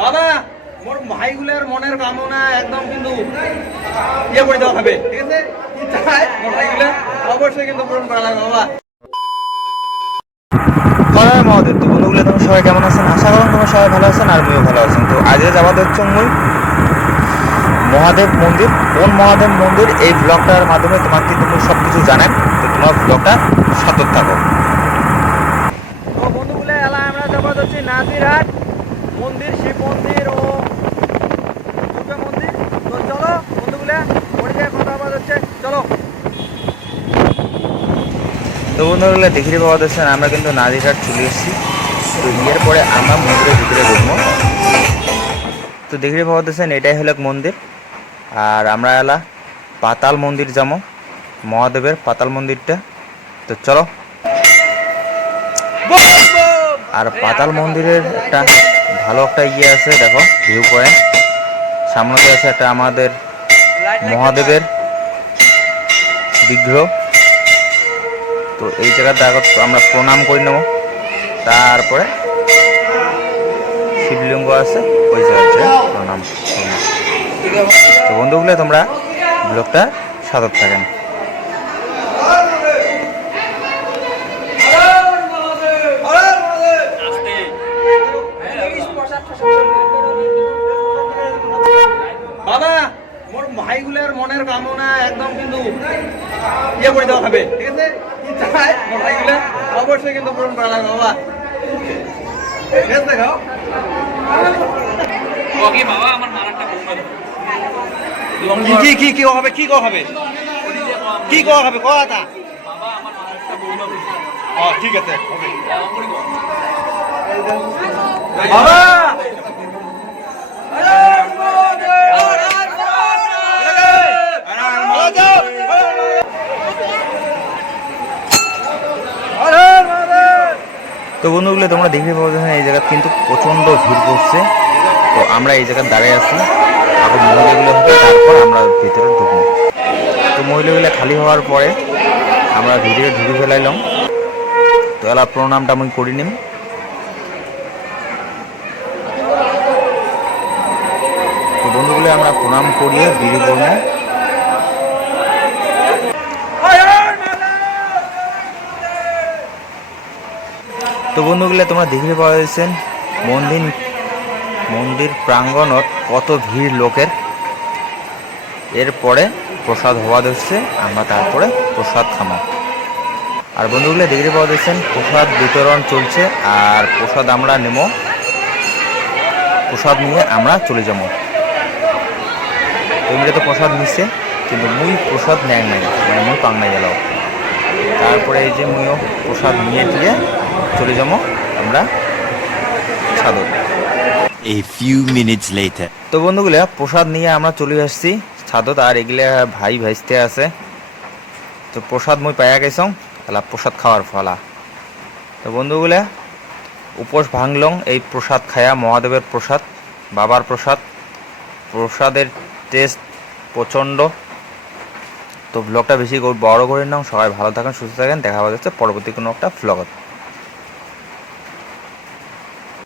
বাবা মোর ভাইগুলোর মনের কামনা একদম কিন্তু ইয়ে করে দেওয়া হবে, ঠিক আছে? কি চাই মোর ভাইগুলো অবশ্যই কিন্তু পূরণ করা লাগবে বাবা। হ্যাঁ মহাদেব, তো বন্ধুগুলো তোমরা সবাই কেমন আছেন? আশা করুন তোমরা সবাই ভালো আছেন আর আমিও ভালো আছেন। তো আজকে যাওয়া হচ্ছে মূল মহাদেব মন্দির। কোন মহাদেব মন্দির এই ব্লগটার মাধ্যমে তোমার কিন্তু সব কিছু জানেন। তো তোমার ব্লগটা সতর্ক থাকো। তো বন্ধুগুলো এলা আমরা যাবো হচ্ছে নাজিরহাট মন্দির, শিব মন্দির ও দুর্গা মন্দির। তো চলো বন্ধুগুলো পরিচয় কথা বলা হচ্ছে, চলো। তো বন্ধুগুলো দেখতে পাওয়া যাচ্ছে আমরা কিন্তু নাজিরহাট চলে এসেছি। তো বিয়ের পরে আমরা মন্দিরের ভিতরে ঢুকবো। তো দেখতে পাওয়া যাচ্ছেন এটাই হলো এক মন্দির। আর আমরা এলা পাতাল মন্দির যাবো, মহাদেবের পাতাল মন্দিরটা। তো চলো। আর পাতাল মন্দিরের একটা ভালো একটা ইয়ে আছে, দেখো ভিউ পয়েন্ট। সামনেতে আছে একটা আমাদের মহাদেবের বিগ্রহ। তো এই জায়গাটা আমরা প্রণাম করে নেব। তারপরে শিবলিঙ্গ আছে, ওই জায়গাতে প্রণাম করব। তো বন্ধুগুলো তোমরা ব্লগটা সাথে থাকেন। বাবা মোর ভাইগুলোর মনের কামনা একদম কিন্তু ইয়ে করে দেওয়া হবে, ঠিক আছে? কি চাই মোর ভাইগুলো অবশ্যই কিন্তু পূরণ করা লাগবে বাবা। ঠিক আছে খাও। কি কি কি হবে, কি কো হবে, কি কো হবে কথা? ঠিক আছে হবে বাবা। তো বন্ধুগুলো তোমরা দেখতে পাওয়া যাচ্ছে এই জায়গা কিন্তু প্রচণ্ড ভিড় পড়ছে। তো আমরা এই জায়গায় দাঁড়িয়ে আছি, এখন মহিলাগুলো হবে, তারপর আমরা ভিতরে ঢুকবো। তো মহিলাগুলো খালি হওয়ার পরে আমরা ভিতরে ঢুকে ফেলাইলাম। তো এলা প্রণামটা আমি করি নিম। তো বন্ধুগুলো আমরা প্রণাম করিয়ে বিড়ি করবো। তো বন্ধুগুলো তোমরা দেখতে পাওয়া যাচ্ছেন মন্দির প্রাঙ্গণত কত ভিড় লোকের। এরপরে প্রসাদ হওয়া দিচ্ছে, আমরা তারপরে প্রসাদ খামো। আর বন্ধুগুলো দেখতে পাওয়া যাচ্ছেন প্রসাদ বিতরণ চলছে। আর প্রসাদ আমরা নেব, প্রসাদ নিয়ে আমরা চলে যাবো। তোমরা তো প্রসাদ নিচ্ছে, কিন্তু মুই প্রসাদ নেয় নাই, মানে মুই পাং নাই গেল। তারপরে এই যে মুইও প্রসাদ নিয়ে দিয়ে চলে যাবো আমরা ছাদত। A few minutes later. তো বন্ধুগুলা প্রসাদ নিয়ে আমরা চলে আসছি ছাদত। আর এগুলা ভাই ভাইস্তে আছে। তো প্রসাদ মুই পাইয়া গেছং, তাহলে প্রসাদ খাওয়ার ফলা। তো বন্ধুগুলা উপোস ভাঙলং এই প্রসাদ খায়া, মহাদেবের প্রসাদ, বাবার প্রসাদ। প্রসাদের টেস্ট প্রচণ্ড। তো ব্লগটা বেশি বড় করে নাও। সবাই ভালো থাকেন, সুস্থ থাকেন। দেখা যাচ্ছে পরবর্তী কোনো একটা ব্লগত।